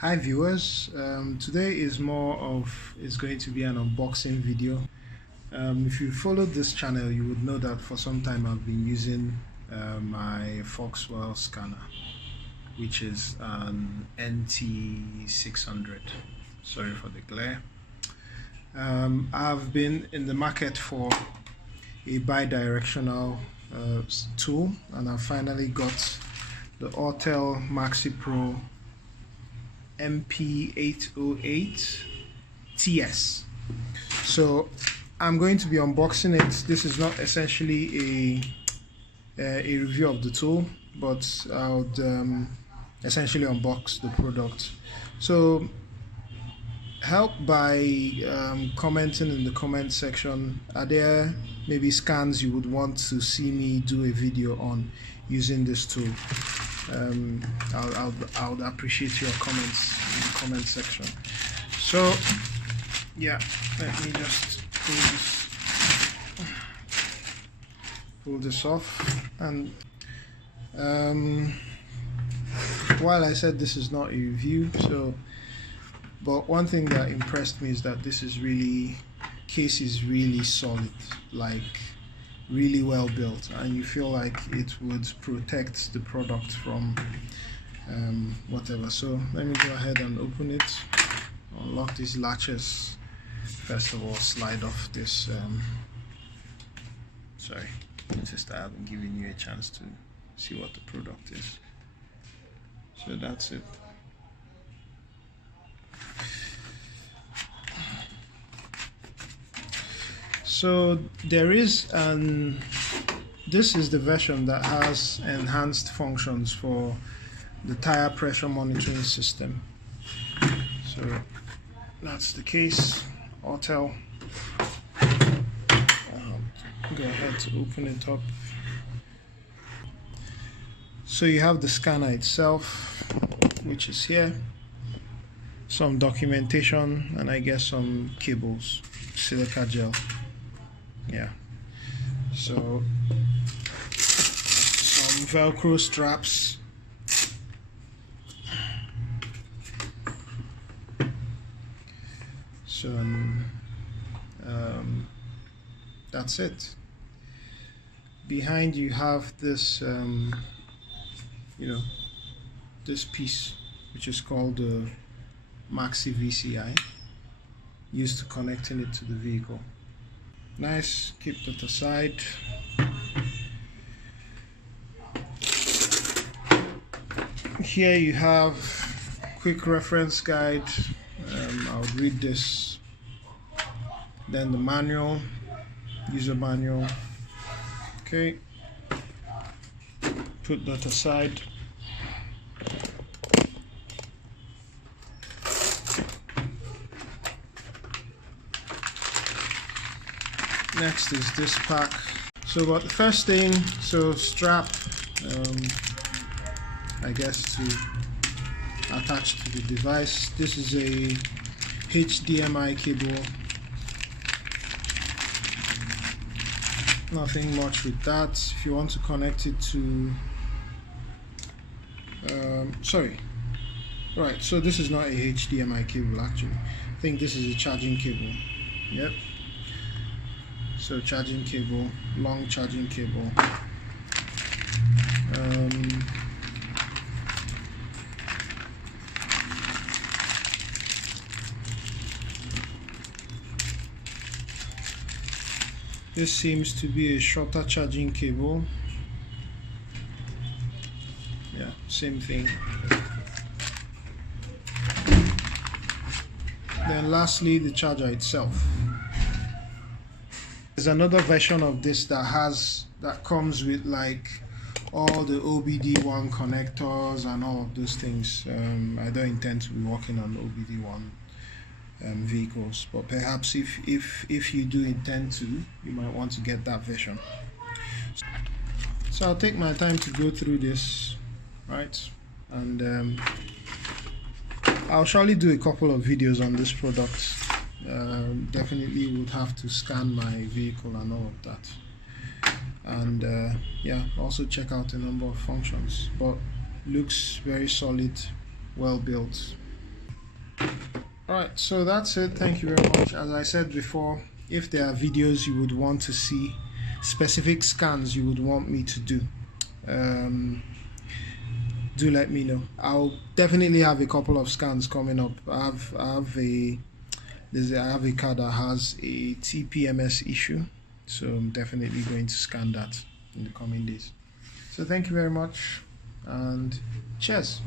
Hi viewers, today is going to be an unboxing video. If you followed this channel, you would know that for some time I've been using my Foxwell scanner, which is an NT600. Sorry for the glare. I've been in the market for a bi-directional tool, and I finally got the Autel MaxiPRO MP808TS. So I'm going to be unboxing it. This is not essentially a review of the tool, but I would essentially unbox the product. So help by commenting in the comment section. Are there maybe scans you would want to see me do a video on using this tool? I would appreciate your comments in the comment section. So yeah, let me just pull this off. And while I said this is not a review, but one thing that impressed me is that this is case is really solid, like really well built, and you feel like it would protect the product from whatever. So let me go ahead and open it, unlock these latches. First of all, slide off this sorry, notice I haven't given you a chance to see what the product is. So that's it. So there is this is the version that has enhanced functions for the tire pressure monitoring system. So that's the case. Autel. Go ahead to open it up. So you have the scanner itself, which is here, some documentation, and I guess some cables, silica gel. Yeah, so some Velcro straps, so that's it. Behind you have this this piece, which is called the Maxi VCI, used to connecting it to the vehicle. Nice, keep that aside. Here you have quick reference guide. I'll read this. Then the manual, user manual. Okay, put that aside. Next is this pack. So but the first thing, so strap, I guess, to attach to the device. This is a HDMI cable. Nothing much with that. If you want to connect it to right, so this is not a HDMI cable actually. I think this is a charging cable. Yep. So charging cable, long charging cable. This seems to be a shorter charging cable. Yeah, same thing. Then lastly, the charger itself. There's another version of this that comes with like all the OBD1 connectors and all of those things. I don't intend to be working on OBD1 vehicles, but perhaps if you do intend to, you might want to get that version. So I'll take my time to go through this, right? And I'll surely do a couple of videos on this product. Definitely would have to scan my vehicle and all of that, and yeah, also check out a number of functions, but looks very solid, well built, Alright, so that's it. Thank you very much. As I said before, if there are videos you would want to see, specific scans you would want me to do, do let me know. I'll definitely have a couple of scans coming up. I have a car that has a TPMS issue, so I'm definitely going to scan that in the coming days. So thank you very much, and cheers.